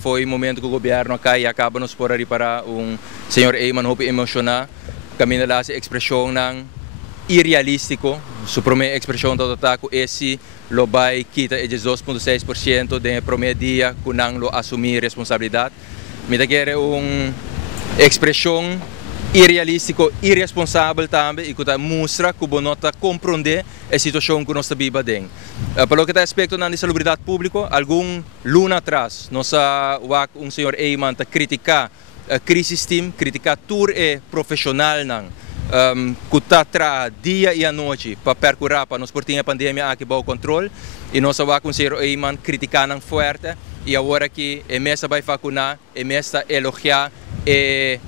foi o momento que o governo acá e acaba nos por reparar senhor Eyman hope emocionar, caminha lá essa expressão não irrealístico, sua primeira expressão do ataque esse lo vai quita 2,6% de primeiro dia que não lo assumir responsabilidade. Me quer expressão irrealístico, irresponsável também e que mostra que o nota compreender a situação que nós estamos vivendo. Para o que está aspecto da insalubridade pública, algum luna atrás, nós senhor Eyman criticar a crise team, criticar tour e profissional que está dia e a noite para percurar para nós portinha a pandemia aqui para o controle e nós o senhor Eyman criticar forte e agora que a mesa vai vacunar, a mesa elogiar e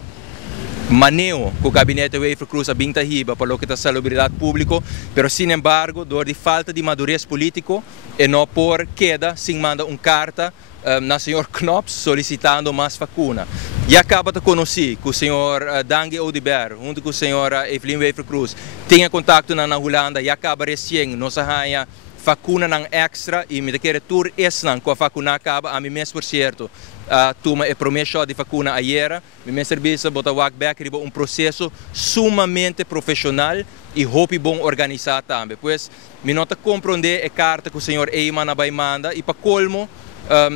manejo que o gabinete Wafer Cruz a binta riba para o que está salubridade público, pero sin embargo, door de falta de madurez político e não por queda sem manda carta na senhor Knops solicitando mais vacuna. E acaba de conhecer que o senhor Dange Odiber, junto com o senhor Evelyn Wafer Cruz, tinha contato na Holanda e acaba recém nós arranha vacuna não extra e me quer tour esse não com a vacuna acaba a mim mesmo por certo toma a promessa de vacuna ayer me serviço bota back riba processo sumamente profissional e hope bom organizado também pois me nota compreender a carta que o senhor Eyman vai manda e para colmo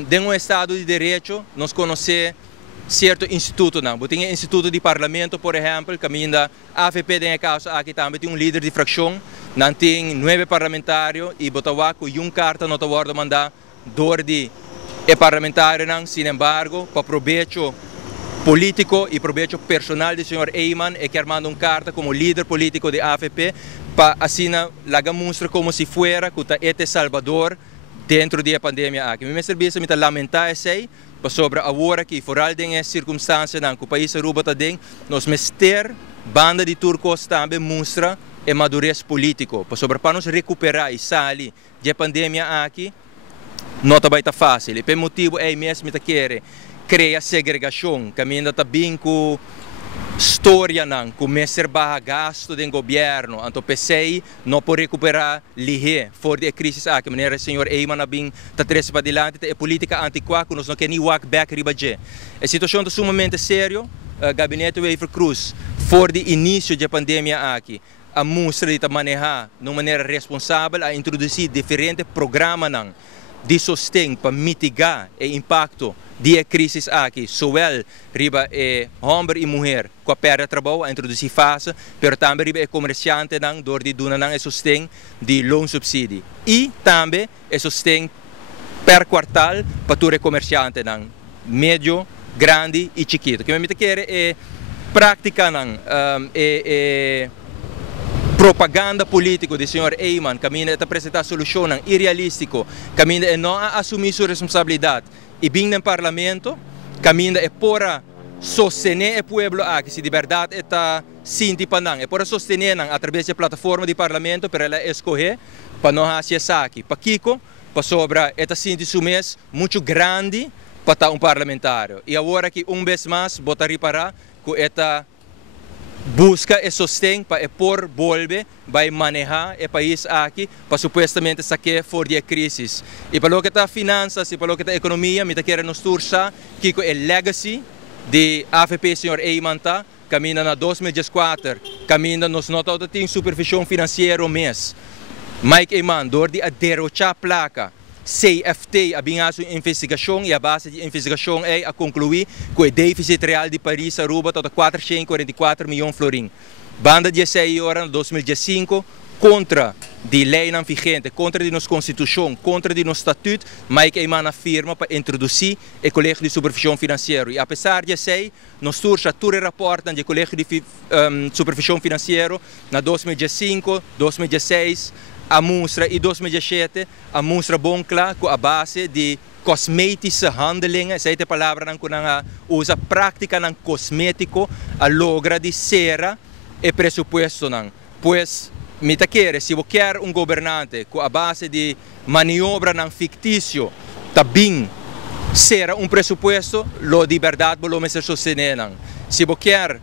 de estado de direito nós conhecer certo instituto não, tem instituto de parlamento por exemplo, caminho da AFP tem caso aqui também tem líder de fração, não tem 9 parlamentários e botawa com carta não está mandar dor de parlamentário não, sin embargo, para proveito político e proveito personal do senhor Eyman e quer mandar carta como líder político de AFP para assim laga mostra como se fuera que está Salvador dentro da pandemia aqui. Me serviço me lamentar esse sobre agora que fora de circunstância que o país Aruba está dentro, nós mester banda de turcos também mostra a madurez político, para nos recuperar e sair da pandemia aqui, não vai estar fácil. E pelo motivo é mesmo que quer criar segregação, caminho está bem com história não, começar a gasto do governo, então pensei não pode recuperar lihe fora da crise aqui, maneira senhor Eyman bem está três para adiante, é política antiquada que nós não queremos walk back riba je. A situação é sumamente séria, gabinete Wafer Cruz fora do início da pandemia aqui, a mostra de manejar de uma maneira responsável a introduzir diferentes programas de sustento para mitigar o impacto da crise aqui, soel riba homem e mulher com a perda de trabalho a introduzir fase, mas também riba comerciante não door de duna não sustento de loan subsídio e também sustento per quartal para todo comerciante não médio, grande e chiquito. Que me quer é prática não propaganda política do senhor Eyman, caminha a apresentar solução irrealística, caminha a não assumir sua responsabilidade e vir no parlamento, caminha a pora sostener o povo aqui, se de verdade está sinti panang, é para sostener através da plataforma do parlamento para ela escolher para não fazer aqui, para Kiko, para sobra esta sinti sumês muito grande para parlamentário e agora que vez mais botar reparar que esta busca e sustento para por volver vai manejar o país aqui para supostamente sair fora da crise. E para o que está finanças e para o que está economia, me quer nos tursa que o legacy de AFP senhor Eyman caminha na 2014, caminha nos notas de supervisão financeira mês. Mike Eyman, door de derrochar placa. CFT, a investigação e a base de investigação é a concluir que o déficit real de Paris Aruba está 444 milhões de florins. Banda de 16 horas em 2015 contra de lei não vigente, contra de nossa Constituição, contra de nosso Estatuto, Mike Eyman afirma para introduzir o Colégio de Supervisão Financeira. E apesar de ser, nós turça tudo reportam do Colégio de Supervisão Financeira na 2015, 2016, a mostra e 2017 a mostra bom claro com a base de cosmética handling, essa é a palavra que usa prática ng cosmético a logra de ser e pressuposto não. Pois me quer se você quer governante com a base de maniobra não fictício, também será pressuposto lo de verdade vamos ser sostener não. Se você quer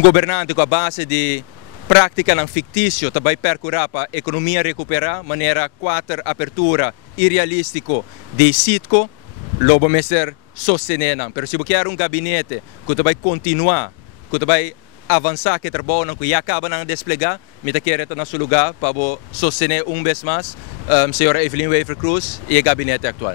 governante com a base de prática não fictício também percurar para a economia recuperar maneira 4 apertura irrealístico de sitco lobo messer sostener, pero se você quer gabinete que vai continuar, que vai avançar que trabalho que já acaba de desplegar, me quer retornar no seu lugar para sostener vez mais, senhora Evelyn Wever Cruz e o gabinete atual.